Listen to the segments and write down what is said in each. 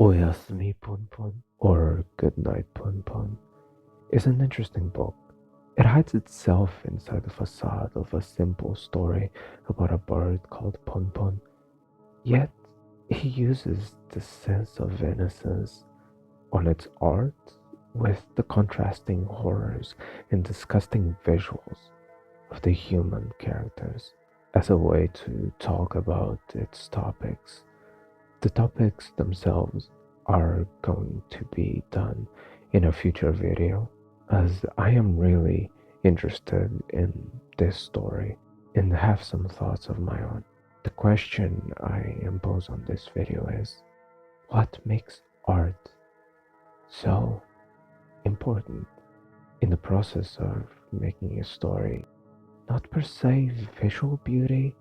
𝗤𝘆ᴅ or Good Night 𝗀𝗀 is an interesting book. It hides itself inside the facade of a simple story about a bird called 𝗀𝗀, yet he uses the sense of innocence on its art with the contrasting horrors and disgusting visuals of the human characters as a way to talk about its topics. The topics themselves are going to be done in a future video, as I am really interested in this story and have some thoughts of my own. The question I impose on this video is, what makes art so important in the process of making a story? Not per se visual beauty,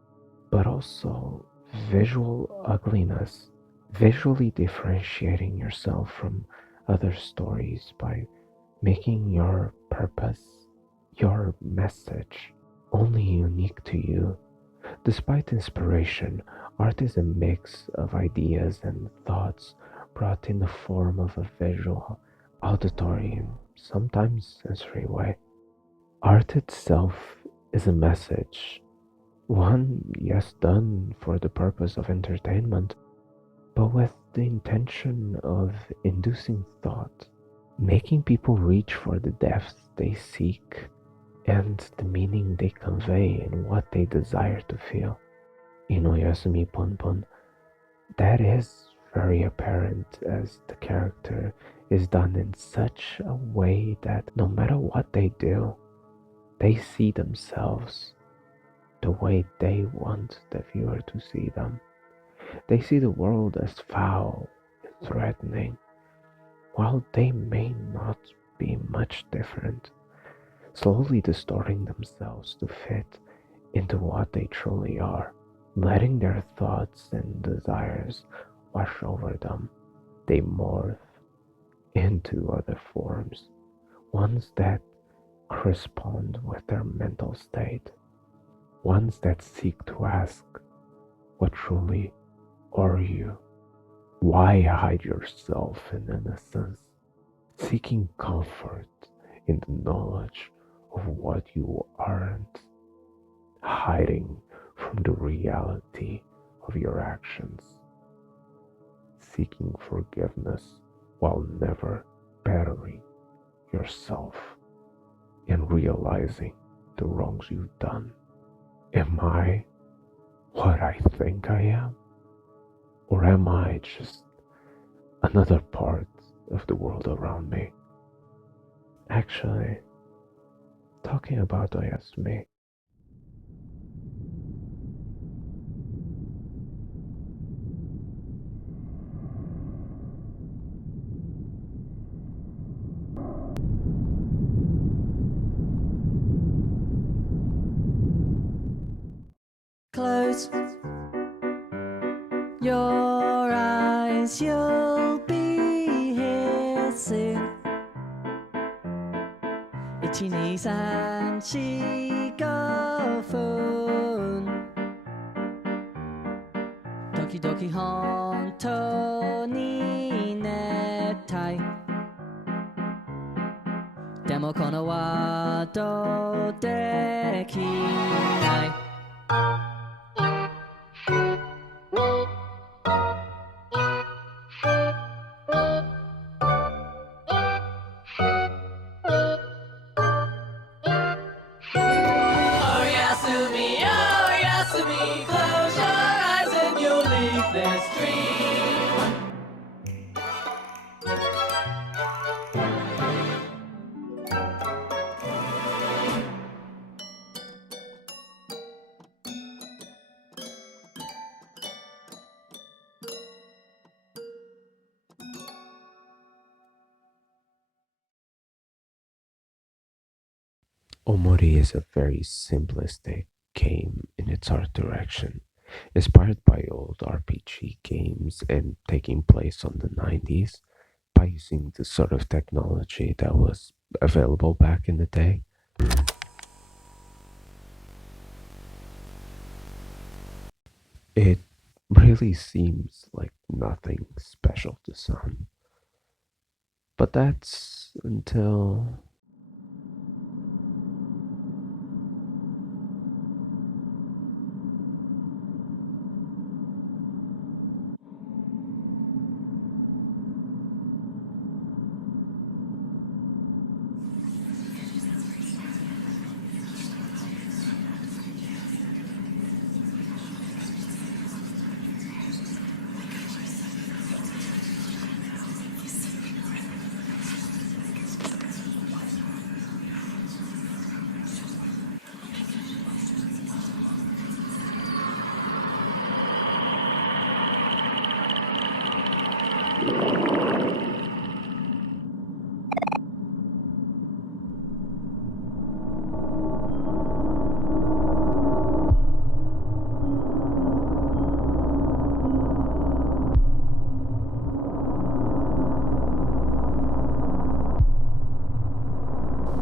but also visual ugliness, visually differentiating yourself from other stories by making your purpose, your message, only unique to you. Despite inspiration, art is a mix of ideas and thoughts brought in the form of a visual, auditory, and sometimes sensory way. Art itself is a message, one, yes, done for the purpose of entertainment, but with the intention of inducing thought, making people reach for the depths they seek and the meaning they convey in what they desire to feel. In 𝗤𝘆ᴅ 𝗀𝗀, that is very apparent, as the character is done in such a way that no matter what they do, they see themselves the way they want the viewer to see them. They see the world as foul and threatening, while they may not be much different, slowly distorting themselves to fit into what they truly are, letting their thoughts and desires wash over them. They morph into other forms, ones that correspond with their mental state, ones that seek to ask, what truly are you? Why hide yourself in innocence, seeking comfort in the knowledge of what you aren't, hiding from the reality of your actions, seeking forgiveness while never bettering yourself and realizing the wrongs you've done. Am I what I think I am? Or am I just another part of the world around me? Actually, talking about 𝗢𝘆𝘀𝑒, Close your eyes, you'll be here soon. 1、2、3、4、5分時々本当に寝たい。でもこのワードできない。Close your eyes and you'll leave this dream. Omori is a very simplistic game in its art direction, inspired by old RPG games and taking place on the 90s by using the sort of technology that was available back in the day. It really seems like nothing special to some, but that's until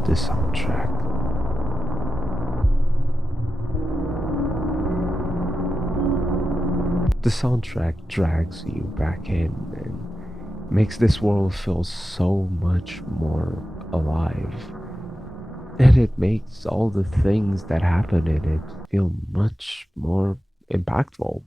the soundtrack. The soundtrack drags you back in and makes this world feel so much more alive. And it makes all the things that happen in it feel much more impactful.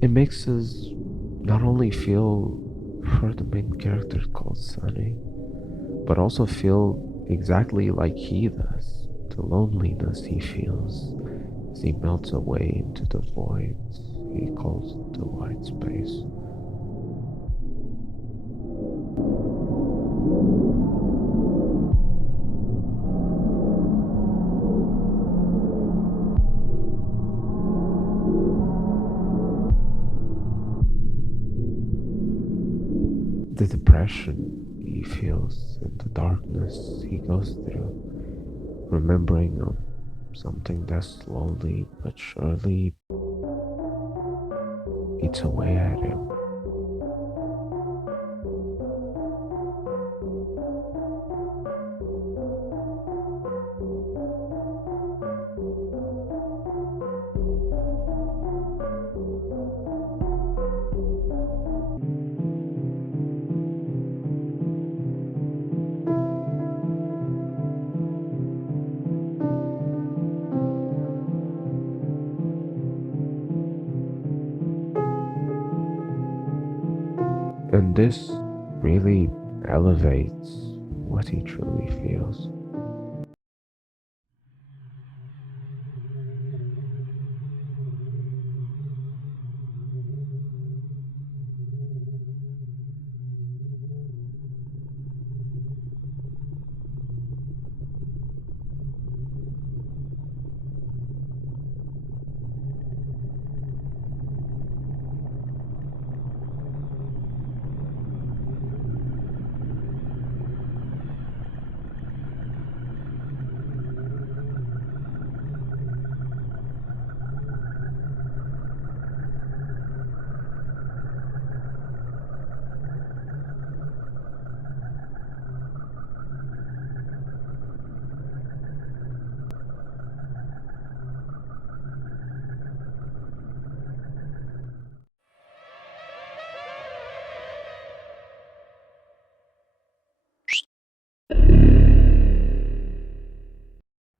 It makes us not only feel for the main character called Sunny, but also feel exactly like he does, the loneliness he feels as he melts away into the voids he calls the white space. The depression he he feels in the darkness he goes through, remembering something that slowly but surely eats away at him. And this really elevates what he truly feels.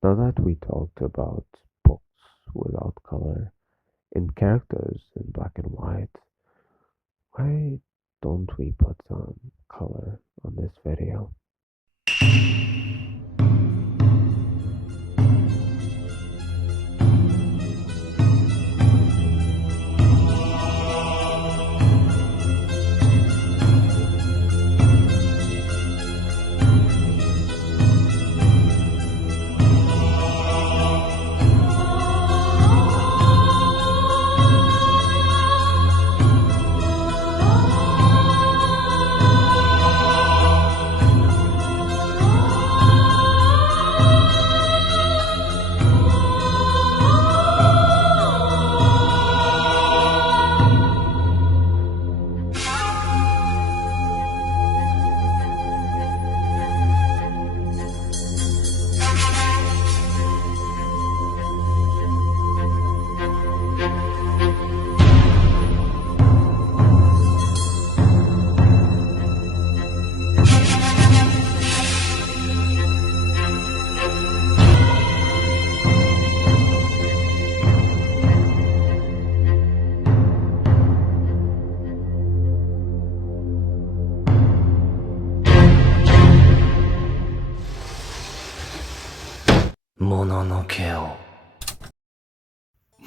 Now that we talked about books without color and characters in black and white, why don't we put some color on this video?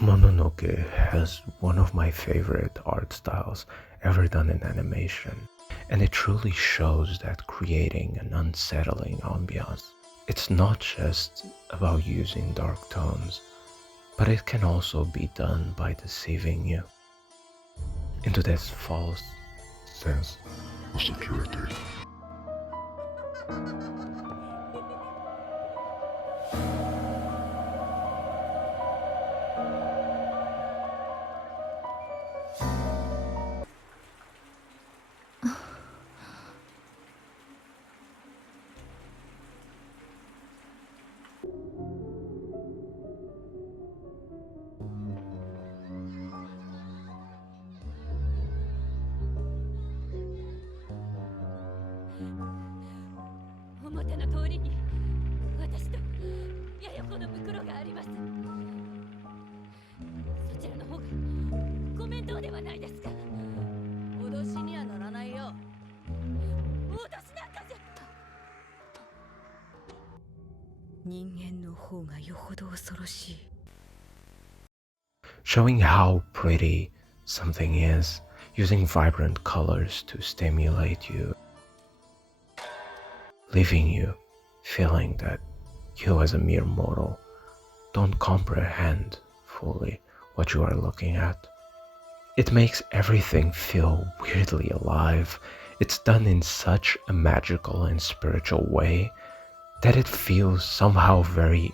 Mononoke has one of my favorite art styles ever done in animation, and it truly shows that creating an unsettling ambiance. It's not just about using dark tones, but it can also be done by deceiving you into this false sense of security. Showing how pretty something is, using vibrant colors to stimulate you, leaving you feeling that you as a mere mortal don't comprehend fully what you are looking at. It makes everything feel weirdly alive It's done in such a magical and spiritual way that it feels somehow very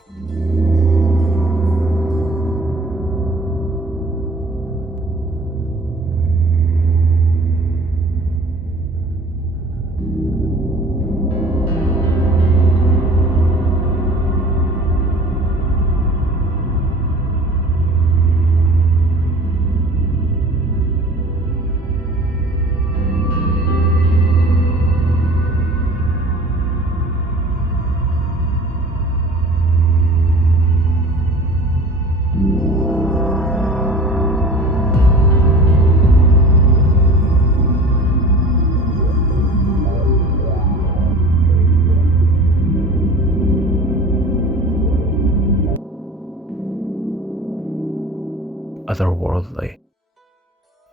otherworldly.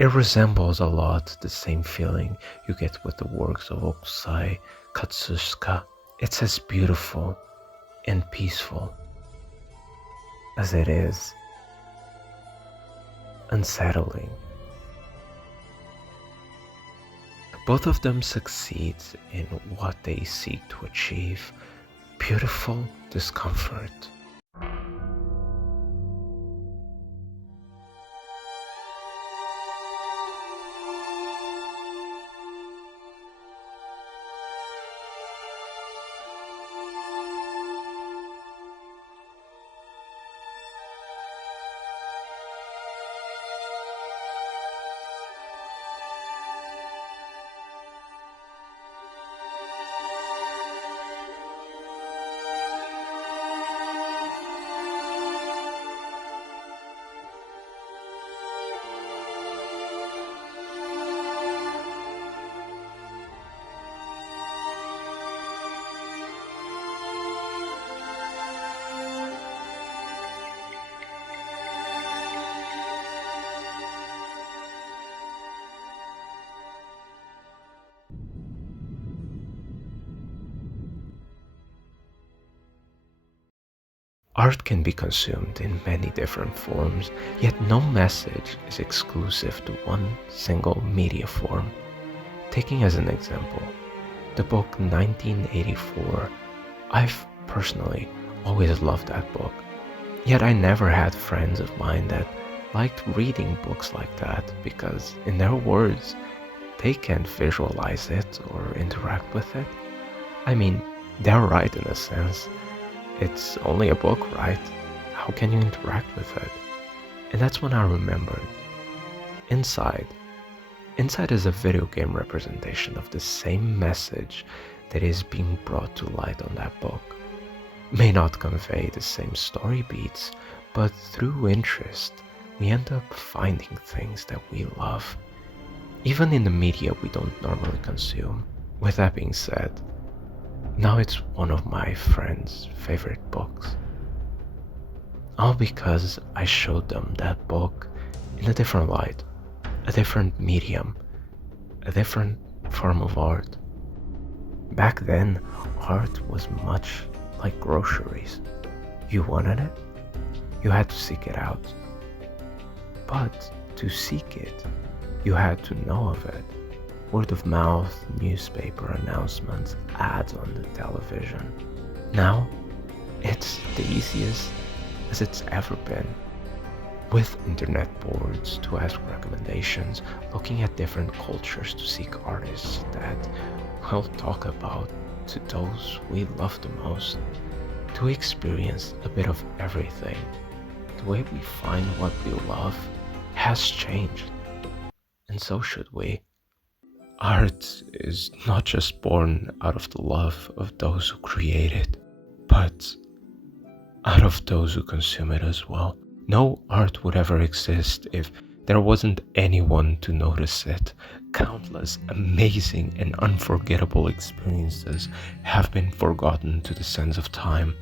It resembles a lot the same feeling you get with the works of 𝗤𝑥 Katsushika. It's as beautiful and peaceful as it is unsettling. Both of them succeed in what they seek to achieve: beautiful discomfort. Art can be consumed in many different forms, yet no message is exclusive to one single media form. Taking as an example, the book 1984, I've personally always loved that book, yet I never had friends of mine that liked reading books like that because, in their words, they can't visualize it or interact with it. I mean, they're right in a sense. It's only a book, right? How can you interact with it? And that's when I remembered. Inside is a video game representation of the same message that is being brought to light on that book. May not convey the same story beats, but through interest, we end up finding things that we love, even in the media we don't normally consume. With that being said, now it's one of my friends' favorite books. All because I showed them that book in a different light, a different medium, a different form of art. Back then, art was much like groceries. You wanted it, you had to seek it out. But to seek it, you had to know of it. Word of mouth, newspaper announcements, ads on the television. Now, it's the easiest as it's ever been. With internet boards to ask recommendations, looking at different cultures to seek artists that we'll talk about, to those we love the most, to experience a bit of everything. The way we find what we love has changed, and so should we. Art is not just born out of the love of those who create it, but out of those who consume it as well. No art would ever exist if there wasn't anyone to notice it. Countless amazing and unforgettable experiences have been forgotten to the sands of time.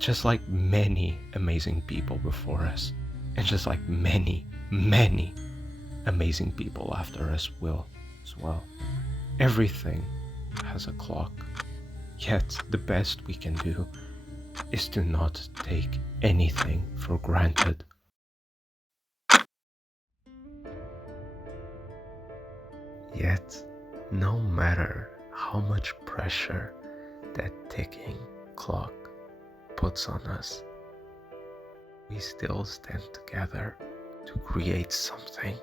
Just like many amazing people before us, and just like many, many amazing people after us will as well. Everything has a clock, yet the best we can do is to not take anything for granted. Yet, no matter how much pressure that ticking clock puts on us, we still stand together to create something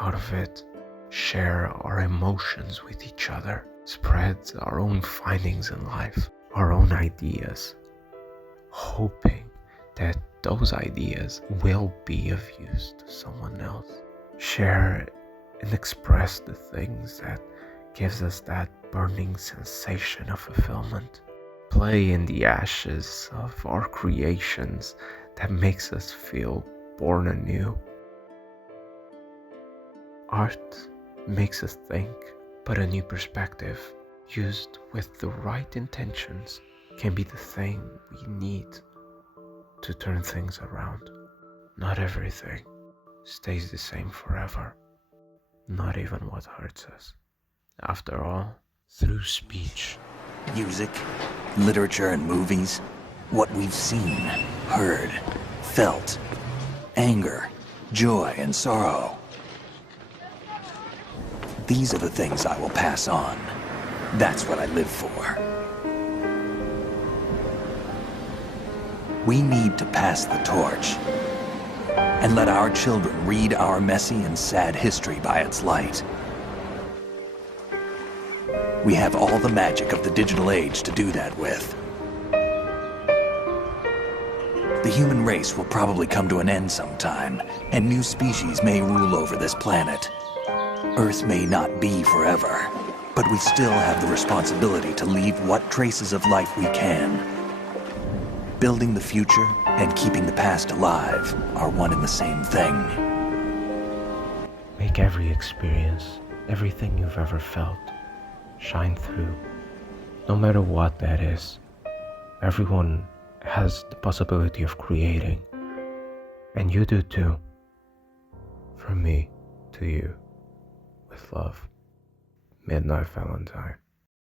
out of it, share our emotions with each other, spread our own findings in life, our own ideas, hoping that those ideas will be of use to someone else. Share and express the things that gives us that burning sensation of fulfillment. Play in the ashes of our creations that makes us feel born anew. Art makes us think, but a new perspective, used with the right intentions, can be the thing we need to turn things around. Not everything stays the same forever, not even what hurts us. After all, through speech, music, literature, and movies, what we've seen, heard, felt, anger, joy, and sorrow. These are the things I will pass on. That's what I live for. We need to pass the torch and let our children read our messy and sad history by its light. We have all the magic of the digital age to do that with. The human race will probably come to an end sometime, and new species may rule over this planet. Earth may not be forever, but we still have the responsibility to leave what traces of life we can. Building the future and keeping the past alive are one and the same thing. make every experience, everything you've ever felt, shine through. No matter what that is, everyone has the possibility of creating, and you do too. From me to you, with love. Midnight Valentine.